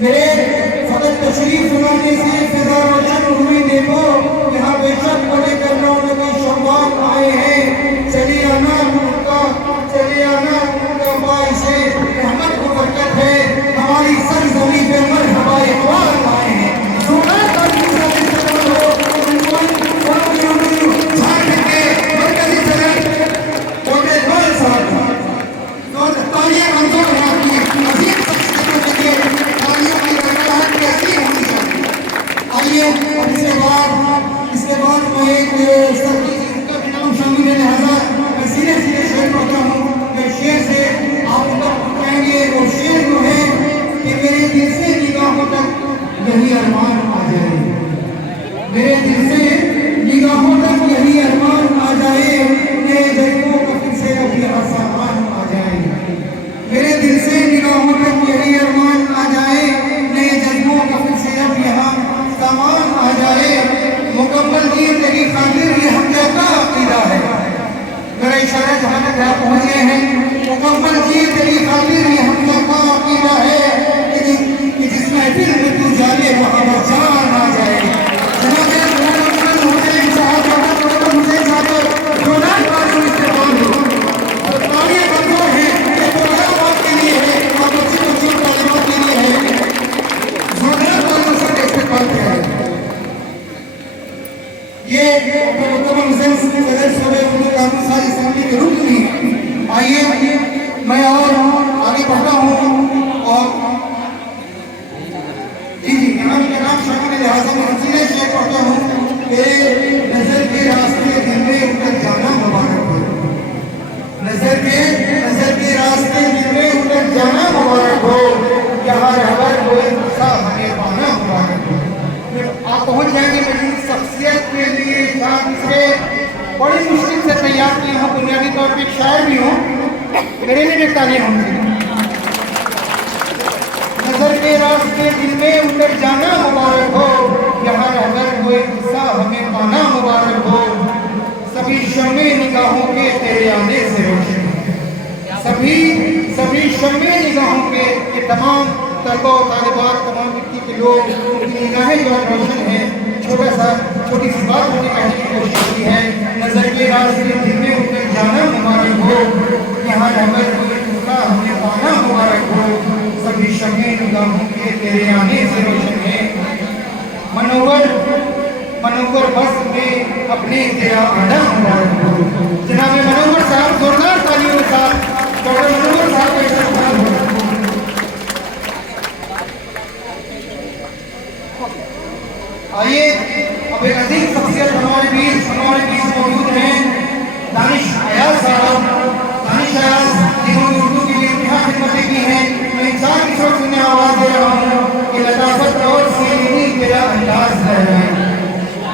میرے فقط تشریف لانے سے فضا روشن ہوئی دیکھو، یہاں بے شک بڑے کرنا نبی شمال آئے ہیں، چلی آنا ان کا باعث رحمت و برکت ہے، ہماری سرزمین پہ مرحبا اقبال آئے ہیں۔ اس کے بعد میں ایک نام شامل ہے، لہٰذا میں سیدھے شعر پڑھتا ہوں، میں شعر سے آپ تک کہیں گے، اور شعر جو ہے کہ میرے دل سے نگاہوں تک یہی ارمان آ جائے، میرے دل سے نگاہوں تک یہی ارمان آ جائے، نئے جذبوں کا پھر سے ابھی آسمان آ جائے، میرے دل سے نگاہوں تک یہی ارمان آ جائے، نئے جذبوں کا پھر سے اب یہاں سامان آ جائے، مکمل دین تیری خاطر یہ ہم کا عقیدہ ہے، میرا اشارہ جہاں تک آپ پہنچے ہیں، مکمل دین تیری خاطر یہ ہم کا عقیدہ ہے کہ جس محفل میں تو جانے وہاں پر جان آ جائے۔ جناب محمد حسین صاحب حسین صاحب جونان بازو استقبال ہو اور تالیاں کمزور ہیں، یہ تو بات کے لیے ہے، آپ اچھی تعلیمات کے لیے ہے، جونان بازو سے استقبال کیا ہے۔ یہ مکمل حسین صدر صوبے اردو قانون ساز اسمبلی کے رکن نہیں۔ آئیے میں اور آگے بڑھتا ہوں، اور نام شامل ہے، لہٰذا میں حسین شیخ پڑھتا ہوں کہ نظر کے راستے دل میں اتر جانا مبارک ہو، نظر کے راستے دل میں اتر جانا مبارک ہو، یہاں رہبر کوئی غصہ ہمیں پانا مبارک ہو۔ آپ پہنچ جائیں گے میری شخصیت کے لیے جان سے بڑی مشکل سے تیار کی ہوں، بنیادی طور پہ ایک شاعر بھی ہوں، میرے لیے بھی تعلیم ہوں گی۔ نظر کے راستے دل میں اتر جانا مبارک ہو، یہاں رہبر کوئی غصہ ہمیں پانا مبارک ہو، سبھی شمع نگاہوں کے تیرے آنے سے روشن ہیں، سبھی شمع نگاہوں کے، یہ تمام طلبہ و طالبات، تمام مٹی کے لوگ، ان کی نگاہیں جو روشن ہیں، چھوٹی سی بات ہونے کہنے کی کوشش کی ہے، نظر کے راستے دل میں اتر جانا مبارک ہو، یہاں رہبر کوئی غصہ ہمیں پانا مبارک ہو، سبھی شمع نگاہوں کے تیرے آنے سے روشن ہیں، منور بس میں اپنے تیرا آنا مبارک ہو۔ جناب منور صاحب زوردار تالیوں کے ساتھ ڈاکٹر منور صاحب کا استقبال ہو۔ آئیے اب ایک عظیم شخصیت ہمارے بیچ موجود ہیں، دانش ایاز صاحب، دانش ایاز جنہوں نے اردو کے لیے انتہا خدمتیں کی ہیں، میں انسان کی صورت میں آواز دے رہا ہوں کہ لطافت اور شیرینی تیرا انداز لہرائے،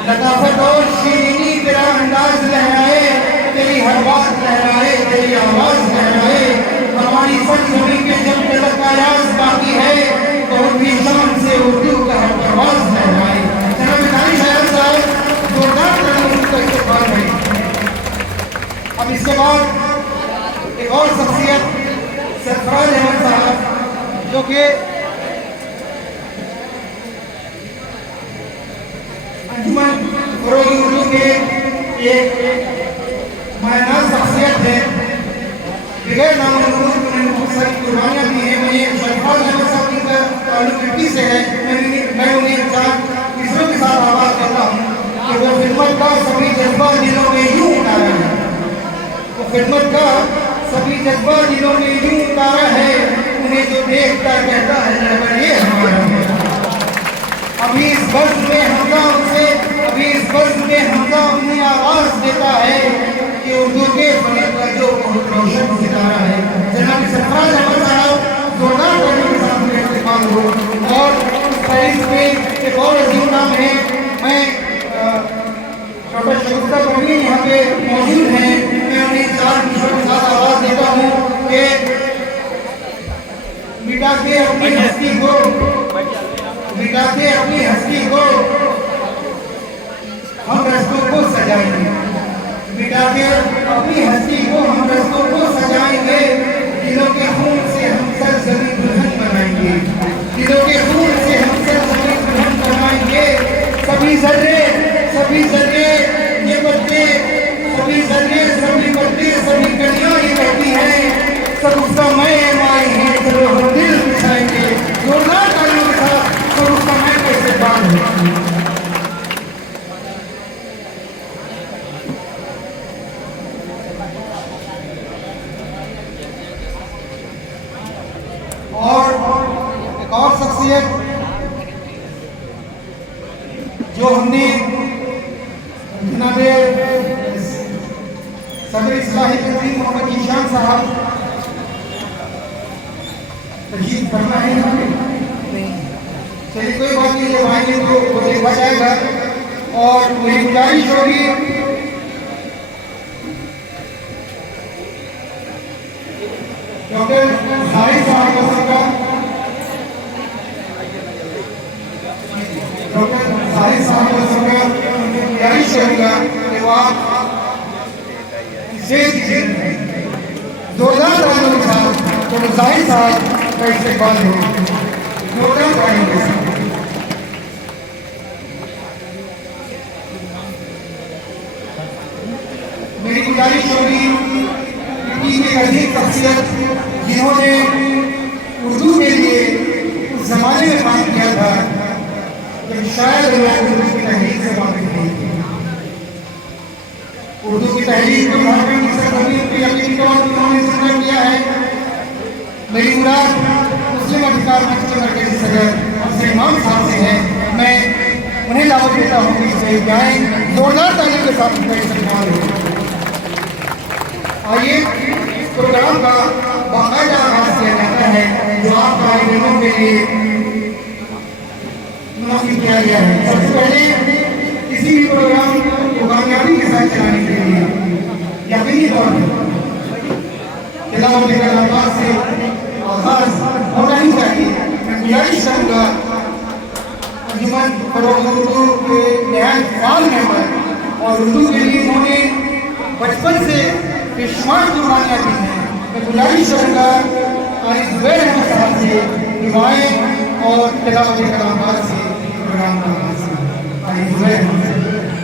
لطافت اور شیرینی تیرا انداز لہرائے، تیری ہر بات لہرائے، تیری آواز لہرائے، ہماری سرزمین پہ جب تلک کا راز باقی ہے تو ان کی شان سے اردو کا ہر پرواز لہرائے۔ جناب دانش ایاز صاحب زوردار تعلیم کا استقبال ہے۔ اب اس کے بعد ایک اور شخصیت سرفراز احمد صاحب، جو کہ انجمن فروغ اردو کے ایک معنی شخصیت ہے، بغیر نام محمود بہت ساری قربانیاں دی ہیں، میں سرفراز احمد صاحب کی تعلق مٹی سے ہے، میں انہیں چار کسروں کے ساتھ آواز کرتا ہوں کہ وہ خدمت کا سبھی جذبہ دلوں میں یوں اتارا ہے، وہ خدمت کا سبھی جذبہ دلوں میں یوں اتارا ہے، انہیں جو دیکھتا کہتا ہے رہبر یہ ہمارا ہے۔ ابھی اس بزم میں حمزہ انہیں آواز دیتا ہے کہ اردو کے فلک کا جو بہت روشن ستارہ ہے۔ جناب سرفراز احمد صاحب زوردار تعلیم کے ساتھ میں استقبال ہو، اور اس فہرست میں ایک اور عظیم نام ہے، میں ڈاکٹر شگفتہ پروین یہاں پہ موجود ہیں، میں انہیں چار کشور کے ساتھ آواز دیتا ہوں کہ مٹا کے اپنی ہستی کو ہم رستوں کو سجائیں گے، مٹا کے اپنی ہستی کو ہم رستوں کو سجائیں گے، دلوں کے خون سے ہم سرزمین دلہن بنائیں گے، دلوں کے خون ذرے یہ بچے، سبھی ذرے سبھی بچے سبھی کلیاں یہ کہتی ہیں، سب اس کا میں مائیں ہیں چلو ہم دل بچھائیں گے، زوردار تالیوں کے ساتھ سب اس کا میں کا استقبال ہے۔ اور ایک اور شخصیت جو ہم نے جناب صدر اصلاحی تنظیم محمد ذیشان صاحب تشریف فرما ہے، چلیے کوئی بات نہیں، جب آئیں گے تو وہ دیکھا جائے گا۔ اور میری گزارش ہوگی ڈاکٹر ظاہر صاحب کا ڈاکٹر ظاہر صاحب کا گزارش کروں گا کہ وہ آپ زوردار تالیوں کے ساتھ ڈاکٹر ظاہر صاحب کا استقبال ہو، زوردار تالیوں کے ساتھ۔ میری گزارش ہوگی کہ ایک عظیم شخصیت جنہوں نے اردو کے لیے اس زمانے میں کام کیا تھا جب شاید لوگ اردو کی تحریک سے واقف نہیں تھے، اردو کی تحریک کو بھارت کی سرزمین پہ یقینی طور پر انہوں نے زندہ کیا ہے۔ میری مراد مسلم ادھکار منچ کے مرکزی صدر افضل امام صاحب سے ہے، میں انہیں دعوت دیتا ہوں کہ اسے جائیں، زوردار تالیوں کے ساتھ ان کا استقبال ہو۔ آئیے اس پروگرام کا باقاعدہ آغاز کیا جاتا ہے جو آپ طالب علموں کے لیے منعقد کیا گیا ہے۔ سب سے پہلے کسی بھی پروگرام کو کامیابی کے ساتھ چلانے کے لیے یقینی طور پر تلاوت کلمات سے آغاز ہونا ہی چاہیے۔ میں گزارش کروں گا انجمن فروغ اردو کے نہایت فعال ممبر اور اردو کے لیے انہوں نے بچپن سے بے شمار قربانیاں دی ہیں، میں گزارش کروں گا قاری زبیر احمد صاحب سے دعائیں اور تلاوت کلمات سے پروگرام کا آغاز کریں۔ قاری زبیر احمد